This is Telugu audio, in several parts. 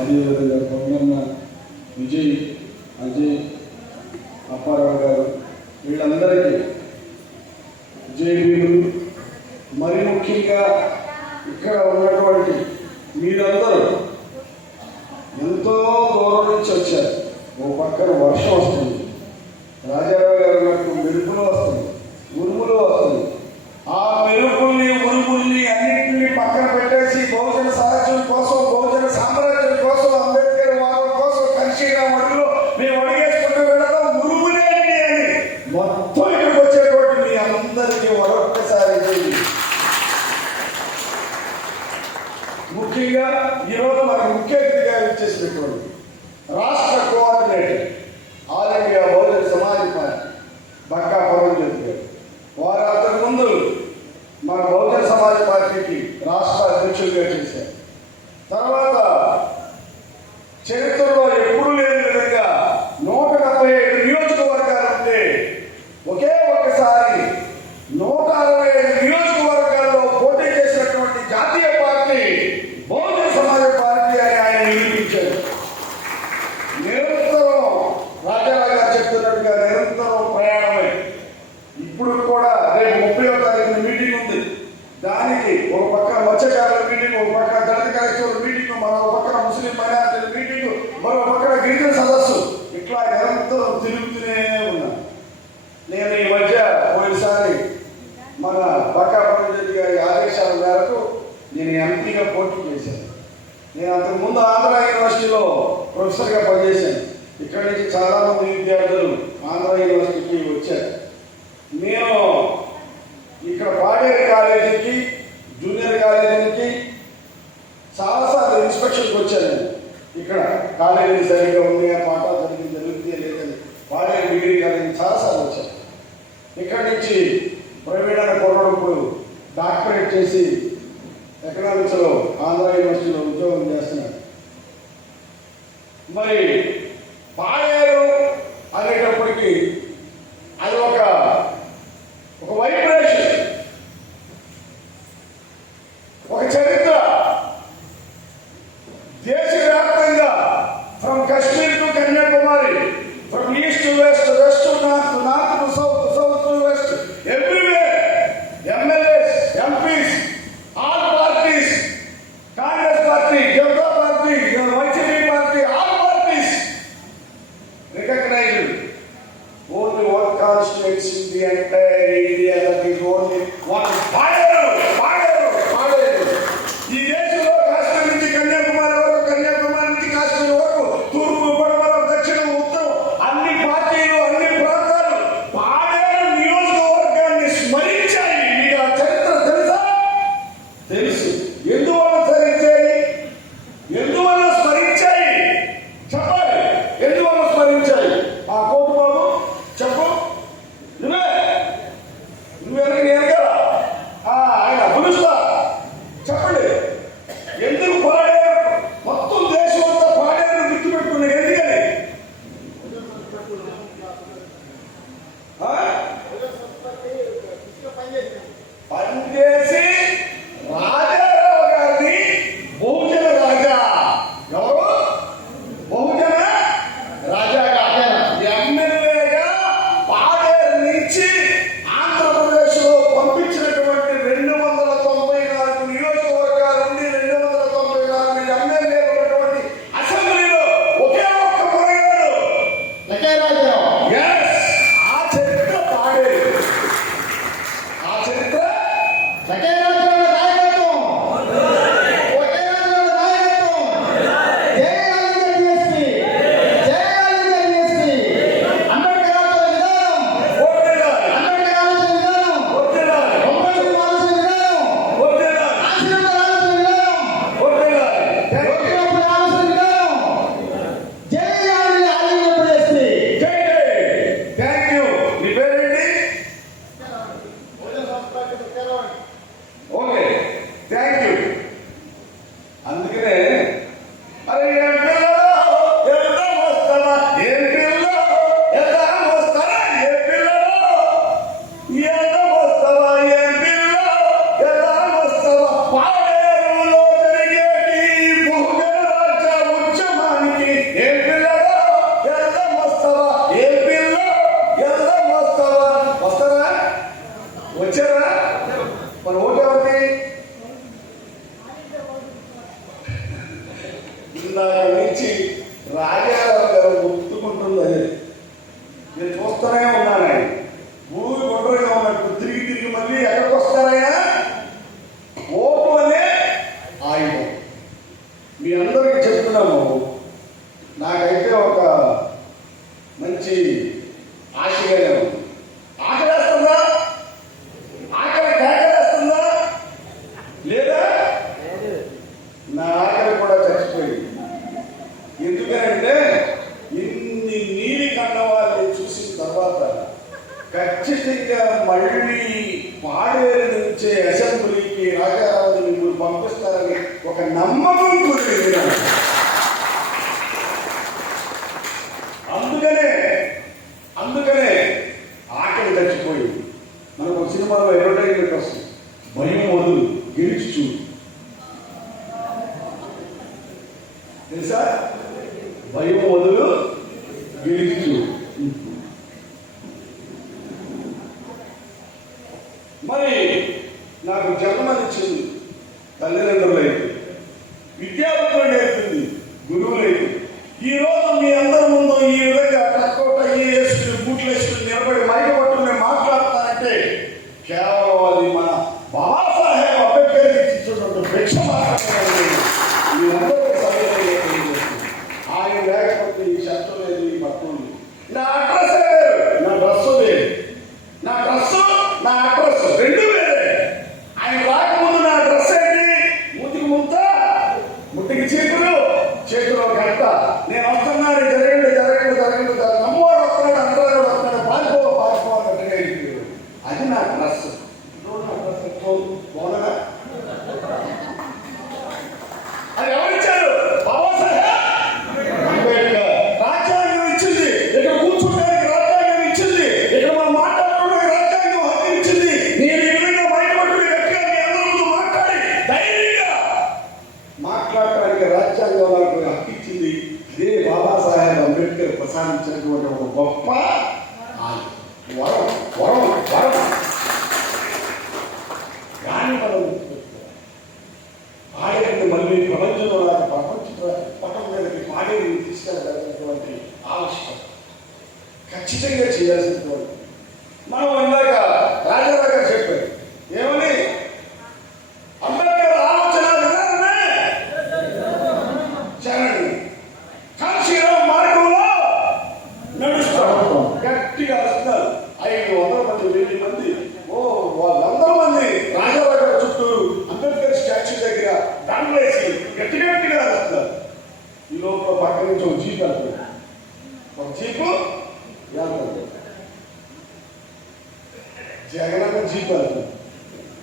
అదేవిధంగా కొంగన్న, విజయ్, అజయ్, అప్పారావు గారు, వీళ్ళందరికీ జేబీలు, మరి ముఖ్యంగా ఇక్కడ ఉన్నటువంటి మీరందరూ ఎంతో దూరం నుంచి వచ్చారు. ఓ పక్కన వర్షం వస్తుంది, రాజారావు గారు నాకు మెరుపులు వస్తుంది, ఉరుములు వస్తుంది. ఆ మెరుపుల్ని ఉరుముల్ని అన్నింటినీ పక్కన పెట్టేసి బహుజన సారాజ్యం కోసం, బహుజన సామ్రాజ్యం కోసం, అంబేద్కర్ వారి కోసం కలిసిగా అడుగులో మేము అడిగేసుకుంటూ వెళ్ళడం ఉరుములేంటి అని మొత్తం ఇక్కడికి వచ్చేటువంటి మీ అందరికీ మరొక్కసారి ముఖ్యంగా ఈరోజు మనకు ముఖ్య అతిథిగా ఇచ్చేసినటువంటి రాష్ట్ర coordinator all India Bahujan Samaj party Bakka పరంజ్యోతి గారు, వారు అంతకుముందు మన బహుజన సమాజ్ పార్టీకి రాష్ట్ర అధ్యక్షుడిగా చేశారు. తర్వాత చరిత్రలో ఎప్పుడూ లేని విధంగా 175 నియోజకవర్గాలు ఉంటే ఒకే ఒక్కసారి 165 నియోజకవర్గాల్లో పోటీ చేసినటువంటి జాతీయ పార్టీ బహుజన సమాజ్ పార్టీ అని ఆయన నిరూపించారు. నిరంతరం రాజారావు గారు చెప్తున్నట్టుగా నిరంతరం ప్రయాణమే. ఇప్పుడు కూడా రేపు 30వ తారీఖున మీటింగ్ ఉంది. దానికి ఒక పక్కన మత్స్యకారుల మీటింగ్, ఒక పక్కన దళిత కలెక్టర్ల మీటింగ్, మరో పక్కన ముస్లిం మైనారిటీల మీటింగ్, మరో పక్కన గిరిజన సదస్సు, ఇట్లా నిరంతరం తిరుగుతూనే ఉన్నా. నేను ఈ మధ్య పోయినసారి మన బక్కా పరంజ్యోతి గారి ఆదేశాల మేరకు నేను ఎంపీగా పోటీ చేశాను. నేను అంతకుముందు ఆంధ్ర యూనివర్సిటీలో ప్రొఫెసర్గా పనిచేశాను. ఇక్కడి నుంచి చాలామంది విద్యార్థులు ఆంధ్ర యూనివర్సిటీకి వచ్చారు. నేను ఇక్కడ పాడేరు కాలేజీకి, జూనియర్ కాలేజీకి చాలాసార్లు ఇన్స్పెక్షన్కి వచ్చాను. ఇక్కడ కాలేజీ సరిగ్గా ఉంది, పాఠాలు జరుగుతుంది లేదని పాడేరు డిగ్రీ కాలేజీ చాలాసార్లు వచ్చాను. ఇక్కడి నుంచి ప్రవీణ్ అనే కుర్రాడు డాక్టరేట్ చేసి ఎకనామిక్స్లో ఆంధ్ర యూనివర్సిటీలో ఉద్యోగం చేస్తున్నాడు. మరి పాడేరు అనేటప్పటికీ అది ఒక వైబ్రేషన్, ఒక చరిత్ర. దేశవ్యాప్తంగా from Kashmir to Kanyakumari, from east to west, west to north, north to south, south to west, everywhere MLAs, MPs, all parties, Congress party, Janata party, YCP party, all parties recognized only one constituency in the entire India, that is only one Paderu. ఈ దేశంలో కాశ్మీర్ నుంచి కన్యాకుమారి వరకు, కన్యాకుమారి ఇందాక నుంచి రాజారావు గారు గుర్తుకుంటుంది. అది నేను చూస్తూనే ఉన్నాను. ఆయన ఊరి ఒంటరిగా ఉన్నట్టు తిరిగి తిరిగి మళ్ళీ ఎక్కడికి వస్తారయ్యా? ఓటు అనే ఆయుధం. మీ అందరికీ చెప్తున్నాము, నాకైతే ఒక మంచి ఆశగానే ఉంది. ఆకలేస్తుందా? ఆకలి కేకలేస్తుందా? లేదా? నా ఆకలి కూడా చచ్చిపోయింది. ఎందుకంటే ఇన్ని నీలి కన్నవాళ్ళని చూసిన తర్వాత ఖచ్చితంగా మళ్ళీ పాడేరు నుంచే అసెంబ్లీకి రాజారావుని మీరు పంపిస్తారని ఒక నమ్మకం కుదిరింది. అందుకనే ఆకలి చచ్చిపోయింది. మనకు ఒక సినిమాలో అడ్వర్టైజ్మెంట్ వస్తుంది, భయం వదులు గెలిచి చూడు. తెలుసా? భయం వదులు గెలిచి చూడు. మరి నాకు జన్మనిచ్చింది తల్లిదండ్రులైతే, విద్యార్థులు నేర్పింది గురువులైతే. ఈ రోజు మీ అందరి ముందు ఈ విధంగా కట్టుకోట వేసుకుని బూట్లు వేసుకుని నిలబడి మైక పట్టు నేను మాట్లాడతానంటే కేవలం అది మన బాబాసాహెబ్ అంబేద్కర్ ఇచ్చినటువంటి భిక్ష మాట్లాడుతున్నాను. మీ అందరూ ఆయన లేకపోతే ఈ షర్టు లేదు, ఈ బట్టలు లేదు. నా అడ్రస్ వేరు, నా డ్రెస్ వేరు. నా డ్రెస్ నా అడ్రస్ రెండు వేరే. ఆయన రాకముందు నా డ్రెస్ ఏంటి? మూతికి ముంత, ముట్టికి చీపులు, చేతిలో గంట. నేను వస్తున్నాను, జరగండి నమ్మవాడు వస్తున్నాడు, అందరూ వస్తున్నాడు, పారిపో అన్నట్టుగా అయిపోయాడు. అది నా డ్రెస్. బాగున్నా? అది ఎవరిచ్చారు? బాబాసాహెబ్ అంబేద్కర్. రాజ్యాంగం ఇచ్చింది, ఇక్కడ కూర్చుంటానికి రాజ్యాంగం ఇచ్చింది, ఇక్కడ మనం మాట్లాడుకోవడానికి రాజ్యాంగం హక్కు ఇచ్చింది. నేను ఈ విధంగా బయటపడి వ్యక్తిగా మీ అందరి ముందు మాట్లాడి ధైర్యంగా మాట్లాడటానికి రాజ్యాంగం నాకు హక్కు ఇచ్చింది. ఇదే బాబాసాహెబ్ అంబేద్కర్ ప్రసాదించినటువంటి ఒక గొప్ప వరం. కానీ మనం పాడేరుని మళ్ళీ ప్రపంచంలో ప్రపంచ పటం మీదకి పాడేరుని తీసుకెళ్ళగలిగినటువంటి ఆవశ్యకత ఖచ్చితంగా చేయాల్సినటువంటి. మనం ఇందాక రాజారావు గారు చెప్పారు ఏమని? అంబేద్కర్ ఆలోచన విధానమే శరణి, కాశీరావు మార్గంలో నడుస్తాం. గట్టిగా వస్తున్నారు 500 మంది 1000 మంది. వాళ్ళందరూ మంది రాజారావు గారి చుట్టూరు అంబేద్కర్ స్టాచ్యూ దగ్గర దండలు వేసి గట్టిగా వస్తున్నారు. ఈ లోపల పక్క నుంచి ఒక జీప్ వెళ్తుంది. ఒక జీపు వెళ్తుంది, జగనన్న జీప్ వెళ్తుంది.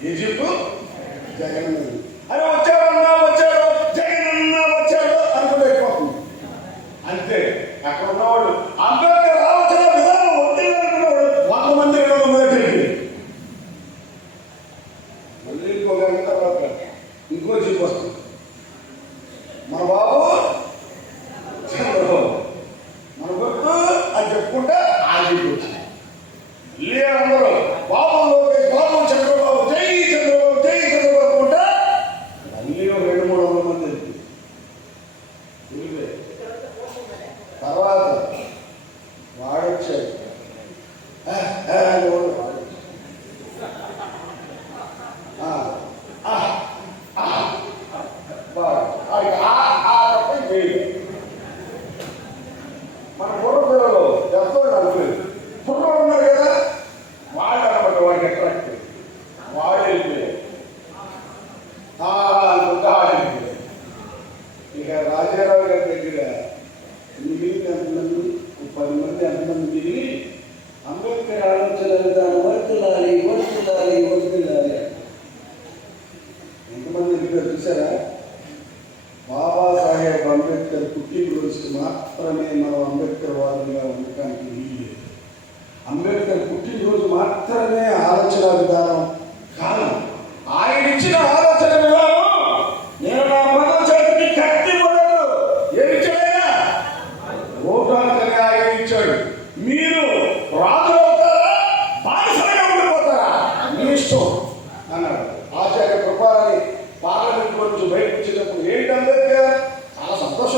ఏ జీపు? జగనన్న. అరే వచ్చాడు జగనన్న వచ్చాడు అనుకుని వెళ్ళిపోతుంది. అంతే. అక్కడ ఉన్నవాడు అంబేద్కర్ ఆలోచన విధానం వద్దుకున్నవాడు 100 మంది 200 మంది వెళ్ళి మళ్ళీ ఇంకో గంట తర్వాత ఇంకో జీప్ వస్తుంది. మన బాబు చంద్రబాబు, మన గుర్తు అని చెప్పుకుంటే ఆ జీప్ వచ్చింది. అందరూ బాబు లోకేష్, బాబు చంద్రబాబు, జై చంద్రబాబు అనుకుంటా మళ్ళీ 200-300 మంది వెళ్తుంది. తర్వాత వాడొచ్చాడు. మన బుర్ర పిల్లలు ఎంతో అనుకోలేదు. బుర్రలు ఉన్నారు కదా, వాళ్ళు అనమాట వాడికి అట్రాక్ట్. వాడు వెళ్ళిపోయాడు. ఇక రాజారావు గారి దగ్గర మిగిలిన ఎంతమంది 10 మంది ఎంతమంది మిగిలి అంబేద్కర్ ఆలోచన విధానం వర్తిల్లాలి. ఎంతమంది వెళ్ళిపోయారు చూసారా? బాబాసాహెబ్ అంబేద్కర్ పుట్టినరోజుకి మాత్రమే మనం అంబేద్కర్ వాదులుగా ఉండటానికి వీలు. అంబేద్కర్ పుట్టినరోజు మాత్రమే ఆలోచన విధానం కాలం. ఆయన ఇచ్చిన ఆలోచన విధానం నేను నా మతం చేతికి కత్తి పడదు. ఏమిచ్చాడైనా ఓటానికి ఆయన ఇచ్చాడు. మీరు రాజులు అవుతారా, బానిసలుగా ఉండిపోతారా, మీ ఇష్టం అన్నాడు. ఆచార్య కృపాలని పార్లమెంట్ నుంచి బయటకు వచ్చేటప్పుడు ఏంటి అంబేద్కర్ చాలా సంతోషం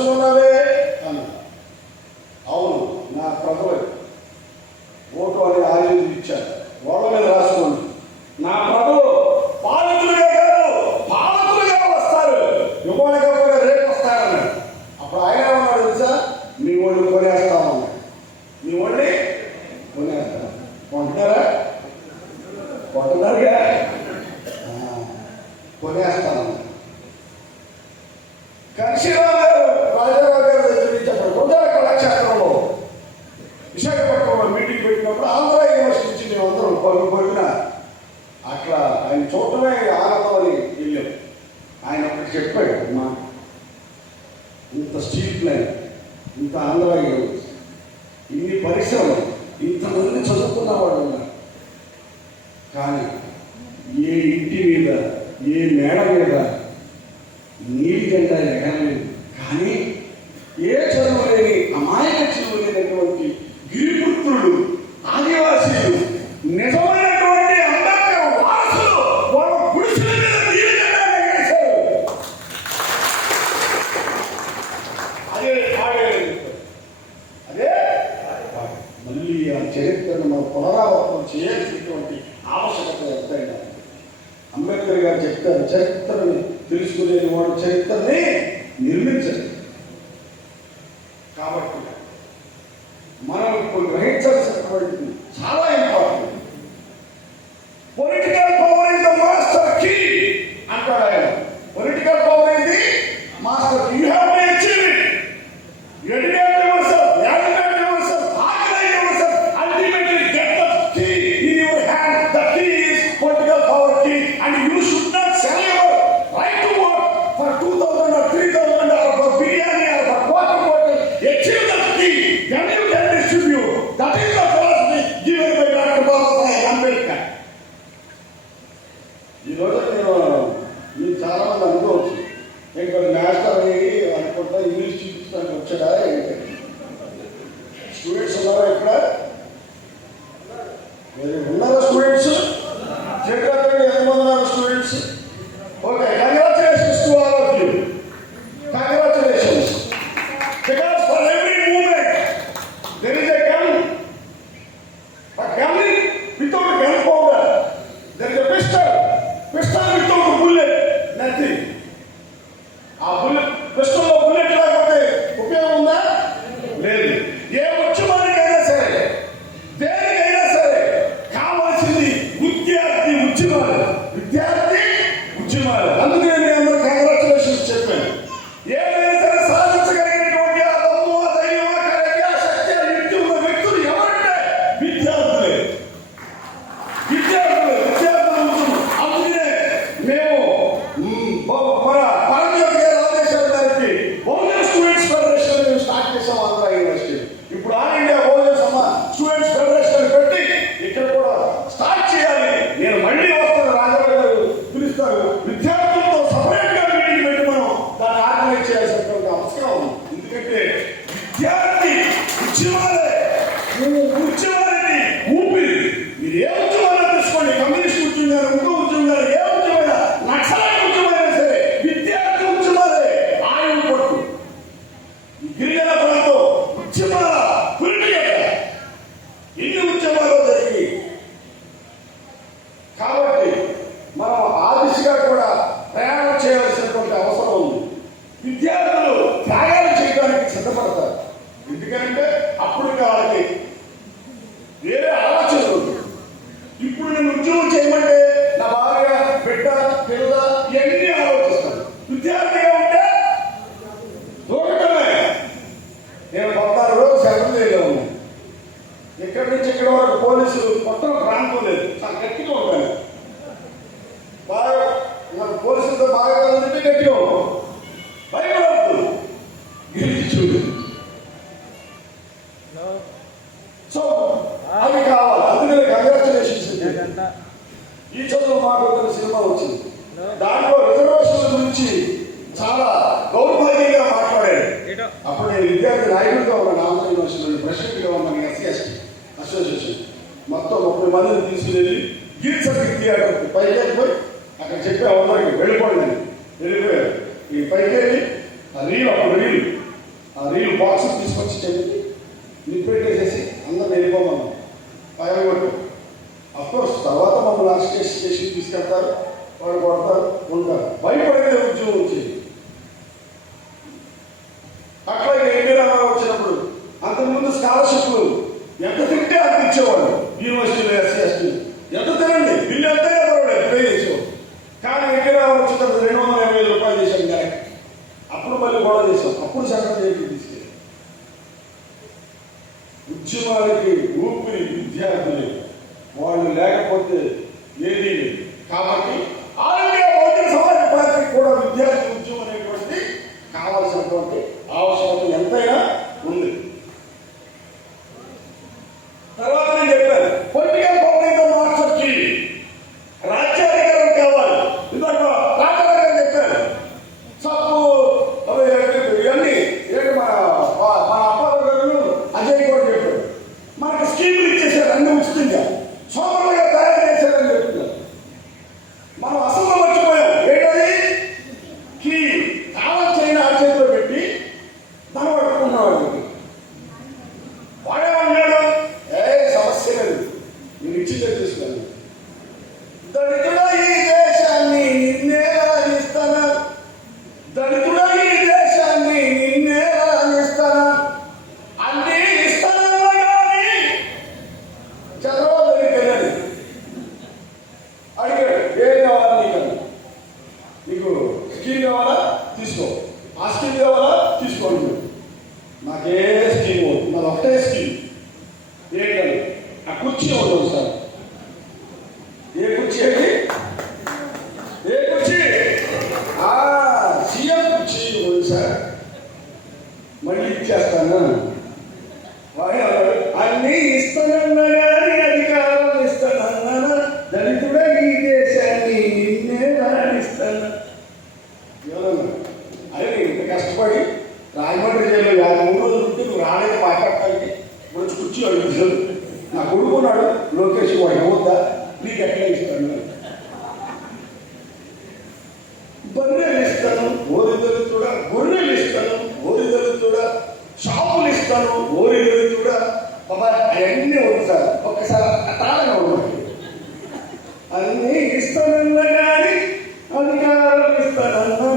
ఇంత స్టీల్ ప్లాంట్, ఇంత ఆంధ్ర యూనివర్సిటీ, ఇన్ని పరిశ్రమలు, ఇంతమంది చదువుకున్న వాళ్ళు ఉన్నారు. కానీ ఏ ఇంటి మీద, ఏ మేడ మీద నీటి జెండా ఎగరలేదు. కానీ ఏ చదువు లేని, అమాయక చదువు లేనటువంటి గిరిపుత్రులు, ఆదివాసీలు, నిజమైనటువంటి అంబేద్కర్ వారసులు వాళ్ళ గుడిసెల మీద నీటి జెండా ఎగరేశారు. అదే మళ్ళీ ఆ చరిత్రను మనం పునరావృతం చేయాల్సినటువంటి ఆవశ్యకత ఎంతైనా. అంబేద్కర్ గారు చెప్తారు, చరిత్రని తెలుసుకునేది వాడు చరిత్రని నిర్మించరు. కాబట్టి మనం ఇప్పుడు గ్రహించాల్సినటువంటి చాలా important. Political power is the master key అంటాడు ఆయన. Political power is the master key. You have to achieve it. Educate yourself, educate yourself, organise yourself, ultimately get the key in your hand. The key is political power key and you should not sell your right to work for 2000 or 3000 or for biryani or for water bottle. Achieve the key, then you can distribute. That is the philosophy given by Dr. Baba Saheb Ambedkar. ఈ రోజు మీరు చాలా మంది అనుకోవచ్చు, ఇక్కడ మాస్టర్ అయ్యి అనుకుంటా ఇంగ్లీష్ చూపిస్తానికి వచ్చాడా ఏంటి? స్టూడెంట్స్ ఉన్నారా ఇక్కడ? ఉన్నారా స్టూడెంట్స్? చెప్పండి, ఎంతమంది ఉన్నారు students? Okay, congratulations to all of you. Congratulations. Because for every movement there is a gun. A gun without gunpowder. There is a pistol. Pistol without a bullet. Nothing. ఆ బుల్లెట్, పిస్టల్లో బుల్లెట్ లేకపోతే ఉపయోగం ఉందా? లేదు. ఏ ఉద్యమానికైనా సరే, దేనికైనా సరే కావాల్సింది విద్యార్థి ఉద్యమాలు, విద్యార్థి ఉద్యమాలు. అందుకే నేను అందరూ కంగ్రాచులేషన్స్ చెప్పాను. ఏదైనా సరే సాధించగలిగినటువంటి ఆ దమ్ము, ఆ ధైర్యం, ఆ కళ, ఆ శక్తి, ఆ యుక్తి ఉన్న వ్యక్తులు ఎవరంటే విద్యార్థులే. విద్యార్థులు ఉద్యమం. అందుకే మేము మన పరంజ్యోతి గారి ఆదేశాల మేరకి బహుజన స్టూడెంట్స్ ఫెడరేషన్ మేము స్టార్ట్ చేసాం ఆంధ్ర యూనివర్సిటీ. ఇప్పుడు ఆల్ ఇండియా బహుజన స్టూడెంట్స్ ఫెడరేషన్ పెట్టి ఇక్కడ కూడా స్టార్ట్ చేయాలి. నేను మళ్ళీ వస్తాను, రాజారావు గారు పిలుస్తారు. విద్యార్థులతో సపరేట్ గా మీటింగ్ పెట్టి మనం దాన్ని ఆర్గనైజ్ చేయాల్సినటువంటి అవసరం ఉంది. ఎందుకంటే విద్యార్థి ఉద్యమాలే, ఉద్యమాలని ఊపిరి. మీరు ఏ ఉద్యమాలు తీసుకోండి, కమ్యూనిస్ట్ ఉద్యమాలు, ఇంకో ఉద్యమాలు, ఏ ఉద్యమైనా, నక్సలైట్ ఉద్యమైనా సరే విద్యార్థి ఉద్యమాలే ఆయుధ పట్టు. ఈ గిరిజన ప్రాంతం ఉద్యమాల పురిటిగడ్డ. ఎన్ని ఉద్యమాలు జరిగి. కాబట్టి మనం ఆ దిశగా కూడా ప్రయాణం చేయాల్సినటువంటి అవసరం ఉంది. విద్యార్థులు త్యాగాలు చేయడానికి సిద్ధపడతారు. ఎందుకంటే అప్పుడు వాళ్ళకి వేరే ఆలోచన ఉంది. ఇప్పుడు నేను ఉద్యోగం చేయమంటే నా భార్య, బిడ్డ, పిల్ల ఇవన్నీ ఆలోచిస్తాను. విద్యార్థిగా ఉంటే దూరటమే. నేను 14 రోజులు సెలవులో ఉన్నాను. ఇక్కడి నుంచి ఇక్కడ వరకు పోలీసులు మొత్తం ప్రాంతం లేదు, చాలా గట్టిగా ఉంటాను. బాగా మన పోలీసులతో బాగా ఉంటే గట్టిగా ఉంటాం. భయపడద్దు, గెలిచి చూడు. సో అది కావాలి. అందుకని కంగ్రాచులేషన్స్. ఈ చదువు మాకు ఒక సినిమా వచ్చింది, దాంట్లో రిజర్వేషన్ల గురించి చాలా దౌర్భాగ్యంగా మాట్లాడాడు. అప్పుడు నేను విద్యార్థి నాయకుడిగా ఉన్నాను, ఆంధ్ర యూనివర్సిటీ ప్రెసిడెంట్గా ఉన్నాను. SC/ST అసోసియేషన్ మొత్తం 30 మందిని తీసుకునేది గీత్ సర్కిల్ థియేటర్ పైకి వెళ్ళిపోయి అక్కడ చెప్పే అందరికి వెళ్ళిపోండి అని వెళ్ళిపోయారు. ఈ పైకి వెళ్ళి ఆ రీల్ బాక్స్ తీసుకొచ్చి చెప్పి నిప్పెట్టేసేసి అందరిని వెళ్ళిపోమన్నాం. పైన కొట్టు. అఫ్కోర్స్ తర్వాత మమ్మల్ని స్టేషన్ తీసుకెళ్తారు, వాళ్ళు కొడతారు, ఉంటారు. భయపడితే ఉద్యోగం వచ్చేది. అట్లాగే ఎన్టీ రామారావు వచ్చినప్పుడు అంతకుముందు స్కాలర్షిప్లు ఎంత తింటే అంత ఇచ్చేవాళ్ళు. యూనివర్సిటీలో SC/ST ఎంత తినండి, బిల్లు ఎంతైనా పర్వాలేదు, పే చేసేవాడు. కానీ ఎన్టీ రామారావు వచ్చిన 285 రూపాయలు చేశాం నెలకి. అప్పుడు మళ్ళీ గొడవ చేసాం. అప్పుడు సెక్రటరీ తీసుకెళ్ళి ఉద్యమాలకి ఊపిరి విద్యార్థులు. వాళ్ళు లేకపోతే ఏదీ లేదు. కాబట్టి all India Bahujan Samaj party కూడా విద్యార్థి ఉద్యమం అనేటువంటి కావాల్సినటువంటి నాకే స్కీమ్ అవుతుంది, నాది ఒకటే స్కీమ్. ఏంటంటే ఆ కుర్చీ ఉండదు సార్. ఏ కుర్చీ అండి? ఏ కుర్చీ? సీఎం కుర్చీ ఉంది సార్. మళ్ళీ ఇచ్చేస్తాను. అన్నీ ఇస్తానన్నా కానీ అధికారం ఇస్తానన్నా, దళితుడే ఈ దేశాన్ని నిన్నే రాణిస్తాను. ఎవరన్నా అరే ఇంత కష్టపడి రాజమండ్రి జైల్లో 53 రోజులు ఉంటే నువ్వు రాలేదు మాట్లాడటానికి ఇప్పుడు కుర్చీ అడుగుతాడు. నా కొడుకున్నాడు లోకేష్, వాడు ఇవ్వద్దా? నీకు ఎక్కడ ఇస్తాను? బర్రెలు ఇస్తాను ఓరి దళితుడా, గొర్రెలు ఇస్తాను ఓరి దళితుడా, షాపులు ఇస్తాను ఓరి దళితుడా. బాబా అవన్నీ ఉంది సార్. ఒక్కసారి తాళగా ఉన్నాయి. అన్నీ ఇస్తానన్నా కానీ అధికారం ఇస్తానన్నా